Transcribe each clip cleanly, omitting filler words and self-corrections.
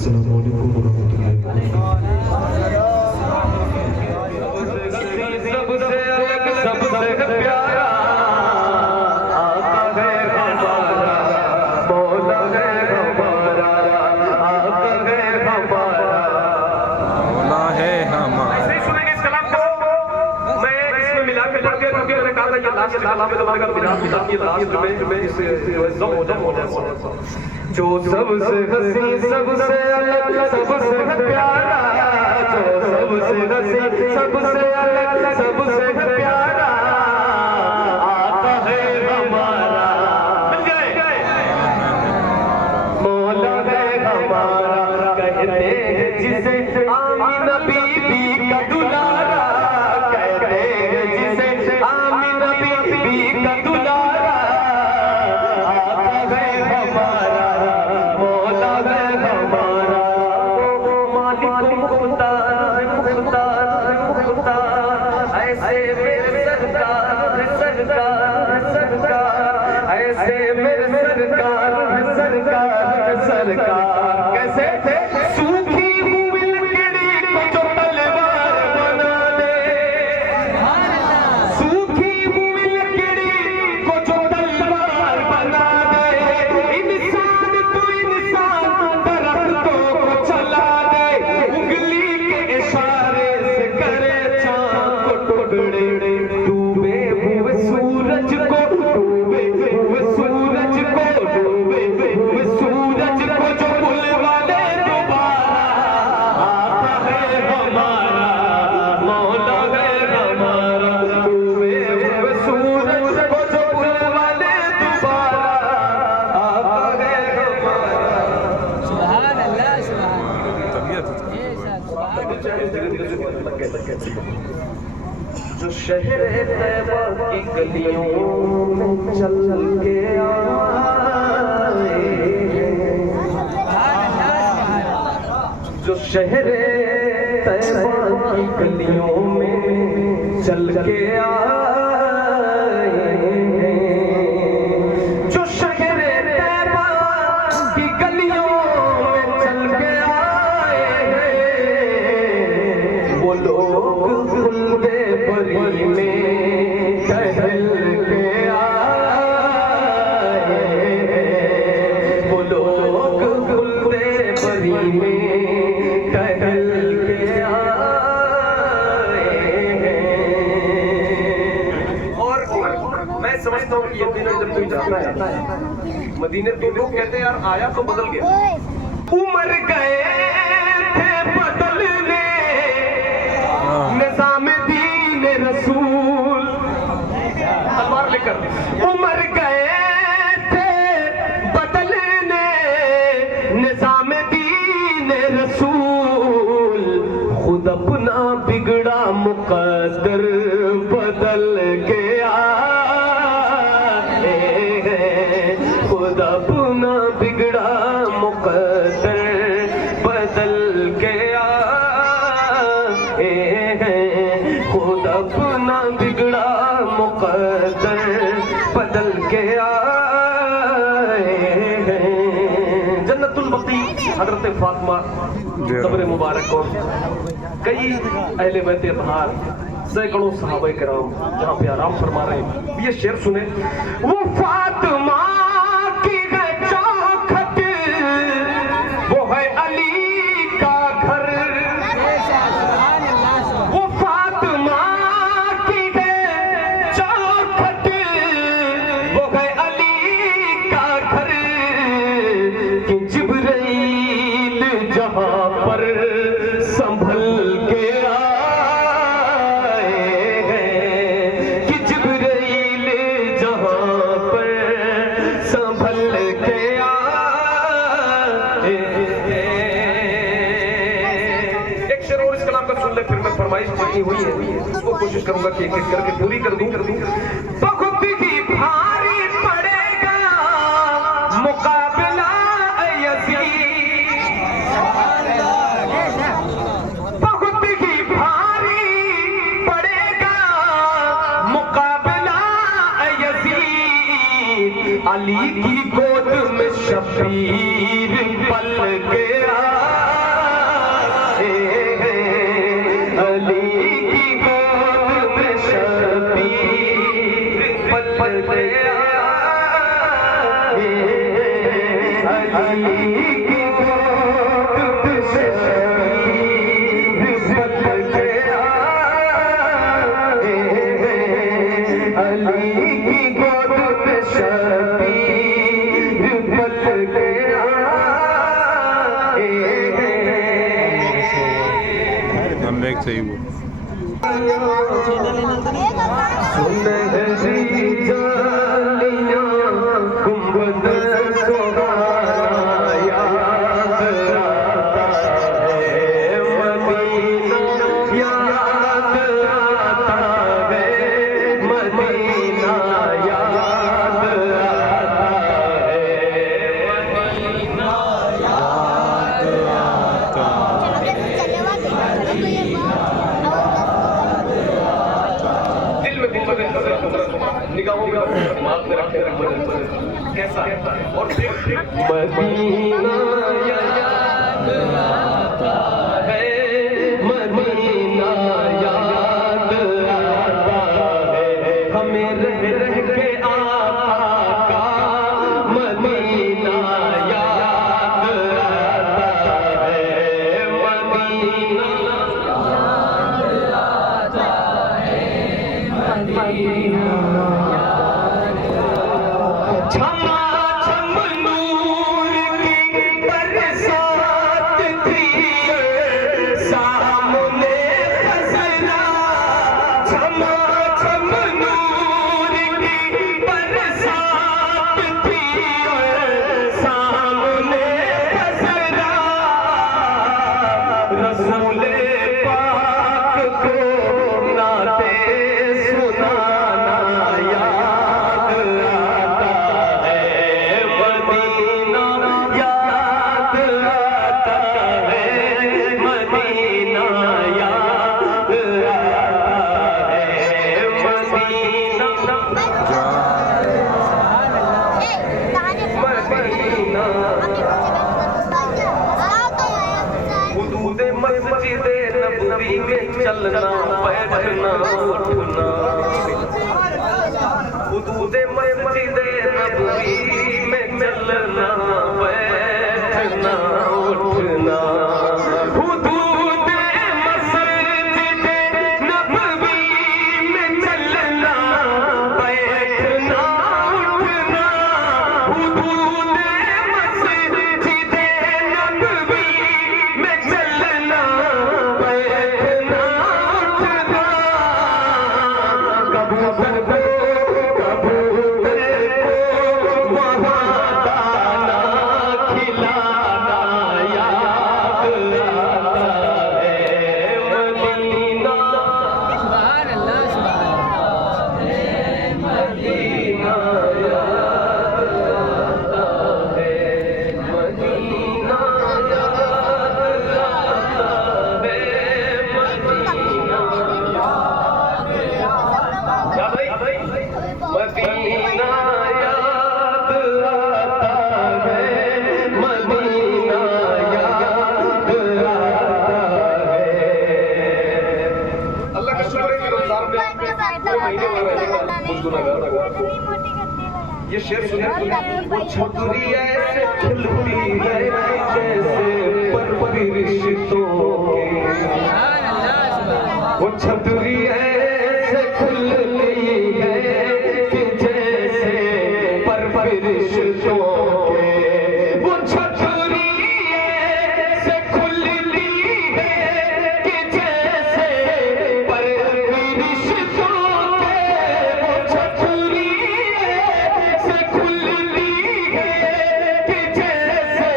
अस्सलामु अलैकुम वरहमतुल्लाहि जो सबसे हसी सबसे अलग सबसे प्यारा, जो सबसे हसी सबसे अलग सबसे प्यारा आता है हमारा, मौला है हमारा, कहते हैं जिसे आमीना बीबी का दुलारा, कहते हैं जिसे आमीना बीबी का दुलारा आता है हमारा, मौला है हमारा, मालिक मुख्तार मुख्तार मुख्तार, ऐसे मेरे सरकार सरकार सरकार, ऐसे मेरे सरकार सरकार सरकार, कैसे सूखी हुई लकड़ी को जो तलवार बना दे, सूखी हुई लकड़ी को जो तलवार बना दे, इंसान तो इंसान दरख्तों को चला दे, उंगली के इशारे से करे चाँद को टुकड़े, डूबे हुए सूरज को, डूबे हुए सूरज को, डूबे हुए सूरज को जो बुलवा दे दोबारा आता है हमारा, मौला है हमारा, डूबे हुए सूरज को जो बुलवा दे दोबारा आता है हमारा। सुभान अल्लाह सुभान जो शहर तैबा की गलियों में चल के आए, जो शहर तैबा की गलियों में चल के आए, जो शहर तैबा की गलियों में चल के आए, वो लोग खुलदे बरी में टहल के आए, वो लोग खुलदे बरी में टहल के आए। और मैं समझता हूँ कि यकीनन जब कोई जाता है मदीने तो लोग कहते हैं यार आया तो बदल गया, उमर गए थे बदलने निजाम दीन रसूल, तलवार लेकर उमर गए थे बदलने निजाम दीन रसूल, खुद अपना बिगड़ा मुकद्दर बदल गया, खुद अपना बिगड़ा मुकद्दर बदल गया, खुद अपना बिगड़ा मुकद्दर बदल गया। जन्नतुल बकी हजरत फातिमा कब्र मुबारक को कई अहले बैत अतहार सैकड़ों सहाबा किराम जहाँ पे आराम फरमा रहे हैं, ये शेर सुने, वो फातिमा की है चौखट, वो है अली का घर, वो फातिमा की है चौखट, वो है अली का घर, कि जिब्राइल जहाँ पर संभल के आए हैं, कि जिब्राइल जहाँ पर संभल के आए हैं। एक शेर और इस कलाम का सुन ले, फिर मैं फरमाइश पढ़नी हुई है उसको कोशिश करूंगा कि एक एक करके पूरी कर दूं। बहुत ही भारी पड़ेगा मुकाबला यज़ीद, बहुत ही भारी पड़ेगा मुकाबला यज़ीद, अली की गोद में शबीर पल गया, हम बैग सही वो सुनहरी जालियां गुंबद सुहाना याद आता है मदीना याद आता है मदीना याद आता है मदीना याद आता है निगाहों में दिमाग में रखे कैसा और मदीना याद आता है मदीना याद आता है हमें रह रह के आका मदीना याद आता है मदीना छमा छम नूर की बरसात थी सामने खसरा छमा छम नूर की बरसात थी सामने खसरा रसूल पाक को नाते सुनाना याद आता है मदीना याद आता है मदीना याद आता है मदीना हुदूद मस्जिद नबवी में चलना बैठना उठना हुदूद मस्जिद नबवी में चलना बैठना उठना हुदूद मस्जिद नबवी में चलना बैठना उठना हुदूद मस्जिद नबवी में चलना बैठना उठना कबूतर को वहाँ दाना खिलाना याद आता है मदीना सुभान अल्लाह सुभान मदीना याद आता है मदीना याद आता है मदीना या भाई मदीना याद आता है मदीना याद आता है अल्लाह का शुक्र है कि रमजान में कोई महीने में कुछ गुनाहगार ये शेर सुने वो छतरी ऐसे खिलती है जैसे परवरिशतों के सुभान अल्लाह सुभान वो छतरी ऐसे खुलती है कि जैसे परवरिशतों के वो छतरी ऐसे खुलती है कि जैसे परवरिशतों के वो छतरी ऐसे खुलती है कि जैसे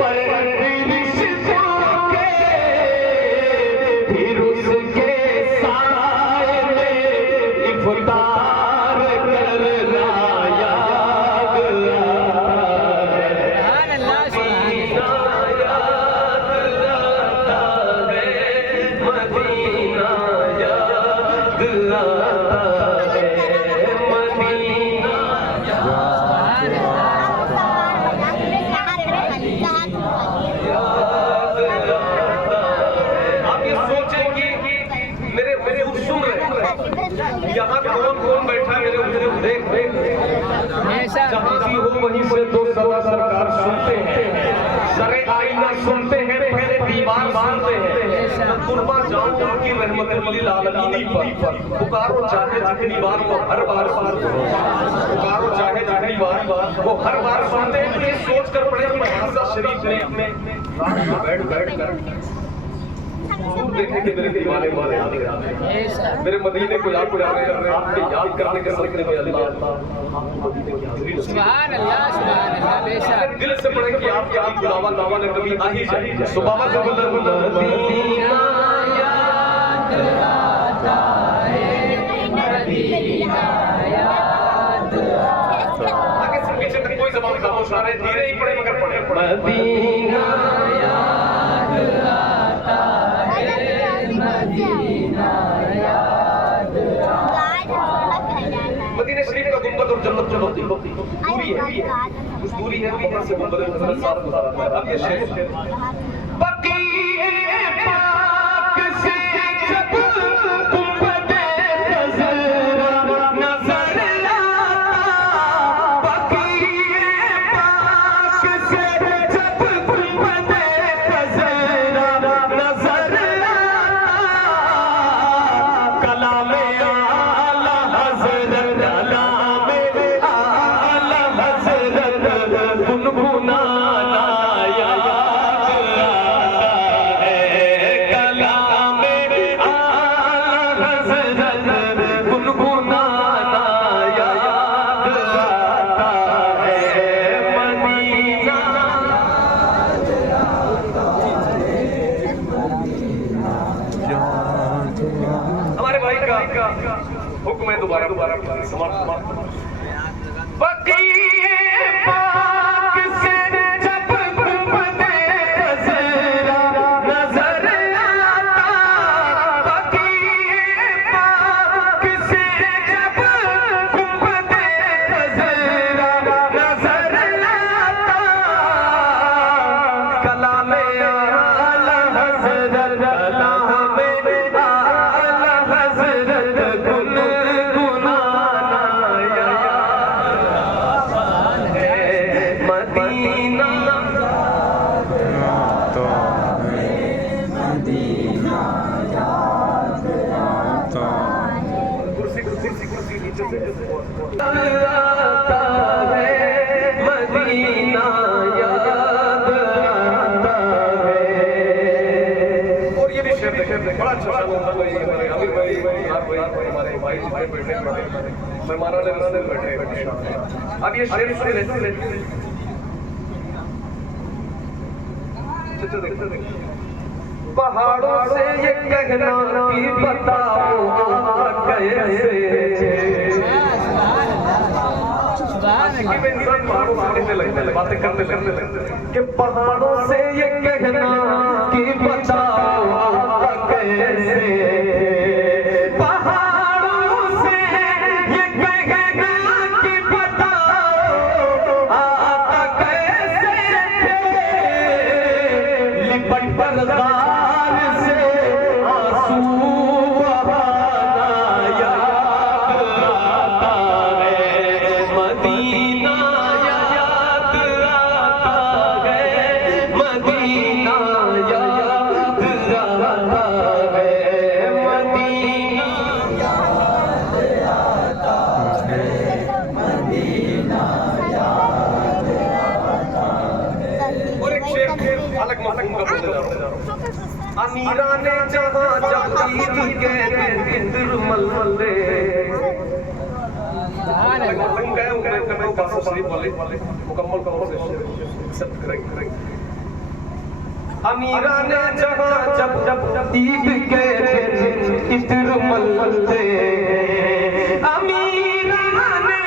परवरिशतों के फिर उसके साए में इफ्तार करना याद आता है सुभान अल्लाह सुभान मदीना याद आता है मदीना याद आता है मदीना सुभान आप ये सोचें कि मेरे बुजुर्ग सुन रहे हैं यहाँ कौन कौन बैठा है मेरे बुजुर्ग देख हमेशा जहाँ भी हो वहीं से तो सदा सरकार सुनते हैं सरे आईना सुनते हैं पहले दीवार सुनते हैं कुर्बा जाओ उनकी रहमतुल आलमीन पर पुकारो चाहे जितनी बार वो हर बार पुकारो चाहे जितनी बार वो हर बार सुनते हैं। ये सोच कर पढ़े शरीफ में बैठ बैठ कर देखने के मेरे दीवाने वाले आते ऐसा मेरे मदीने को याद करने आपके याद करने के सदक़े में अल्लाह सुभान अल्लाह बेशक दिल से पढ़े कि आपके आप बुलावा लावा ने कभी आ ही जाए सुबह से मदीना याद आता है मदीना याद आता आगे से पीछे तक कोई जबान खामोश ना रहे धीरे ही पढ़े मगर पढ़े मदीना याद आता है मदीना याद मदीना शरीफ का गुंबद और जन्नत जो होती दूरी है उस दूरी है वहां से गुंबद हज़रत साथ गुजारा है अब ये शेर बकीए पाक से जब गुंबद खज़रा नजर आता बकीए पाक से जब गुंबद खज़रा नजर आता कलामे आला हज़रत कलामे आला हज़रत गुनगुनाना याद आता है कलामे आला हज़रत गुनगुनाना याद आता है मदीना हमारे भाई का हुक्म है दोबारा समाप्त बकीए पाक से जब गुंबद खज़रा नजर आता बकीए पाक से जब गुंबद खज़रा नजर आता कलामे आला हज़रत कलामे आला हज़रत गुनगुनाना याद है मदीना कुर्सी नीचे से आता है मदीना याद आता है और ये भी शेर देखे बड़ा अच्छा हमारे अमीर भाई हमारे भाई बैठे मेहमानों ने बैठे अब ये शेर सुन ले पहाड़ों से ये कहना कि बताओ कैसे सुभान कि मैं इंसान पहाड़ों से कहने लगता है बातें करने कि पहाड़ों से ये कहना कि बताओ कैसे पहाड़ों से ये कहना कि बताओ आता कैसे लिपट पर गार से आंसू बहाना याद आता है मदीना याद आता है मदीना याद आता है मदीना और एक शेर अलग मफहूम का बोलने जा रहा हूं अमीरा ने जहां जब ईद के इंद्र मलमले अलग मफहूम का है मैं करना हूं काफी शरीफ वाले मुकम्मल तौर से एक्सेप्ट करेंगे अमीरा ने जहां जब ईद के इंद्र मलमले अमीरा ने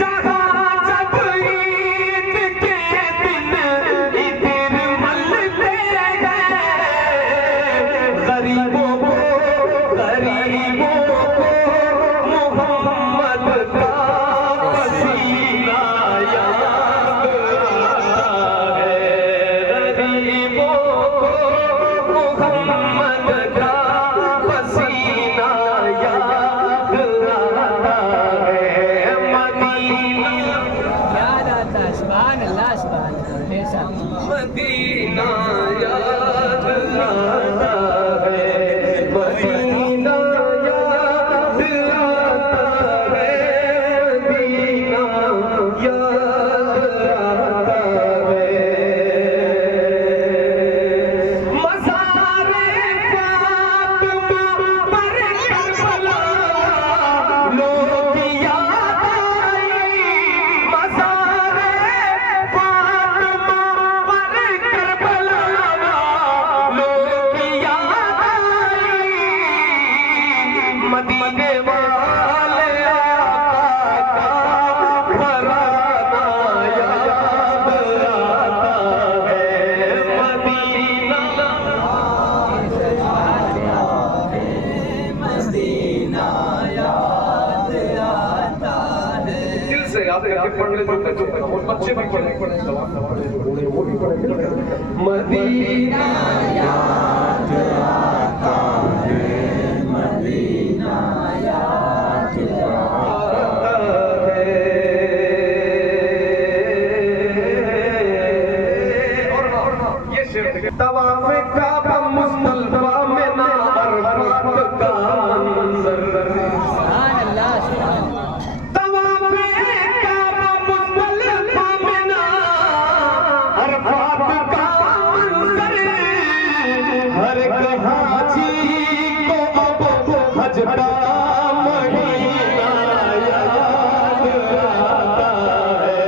जहां जब ईद के दिन इंद्र मलमले गरीबों को मोहम्मद का पसीना याद आता है गरीबों को मोहम्मद का पसीना याद आता के पढ़ने जो बच्चे और बच्चे भी पढ़ने वो भी पढ़े। मदीना याद आता है, मदीना याद आता है। और ये शेर तवाफ़ काबा मुस्तल्फा में ना अरफात का मंजर। सुभान अल्लाह सुभान तवाफ़ काबा मुस्तल्फा में ना अरफात का मंजर। हर एक हाजी को अब हज का महीना याद आता है।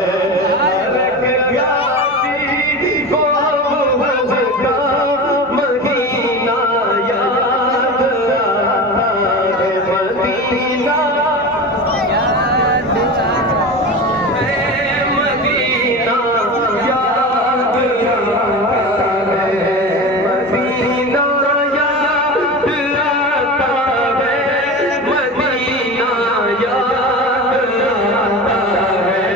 हर एक हाजी को अब हज का महीना याद आता है। मदीना याद आता है, मदीना याद आता है। मदीना याद आता है। मदीना याद आता है।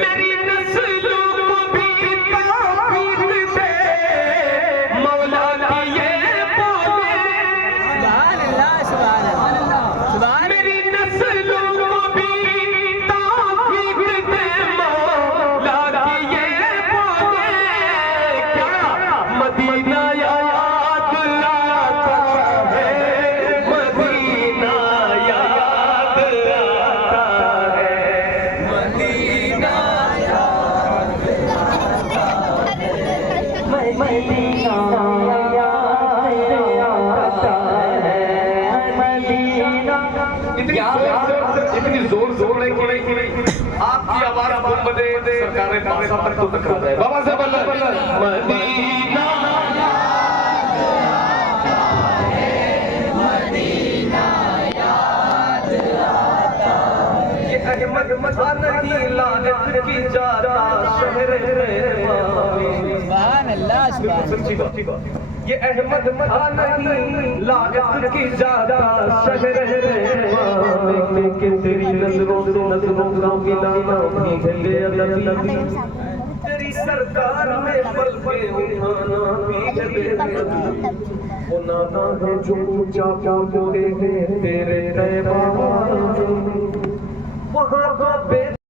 मेरी नस्लों को भी ताक़ीद दे मौला की ये बोले। सुभान अल्लाह सुभान अल्लाह सुभान मेरी नस्लों को भी ताक़ीद दे मौला की ये बोले। क्या मदीना याद आता है। मदीना याद आता है। मदीना इतनी जोर जोर नहीं आपकी आवाज गुंबदे सरकार बासा तक तो टकराता है। बाबा से मदीना ये अहमद मजा नहीं लानत की जाता शहर सुभान अल्लाह सुभान सच्ची बात। ये अहमद मजा नहीं लानत की जाता शहर के तेरी नजरों का मिलाना भी गले तेरी सरकार में पल के उठाना भी गले। वो नाना है जो ऊंचा क्या बोले हैं तेरे तैबा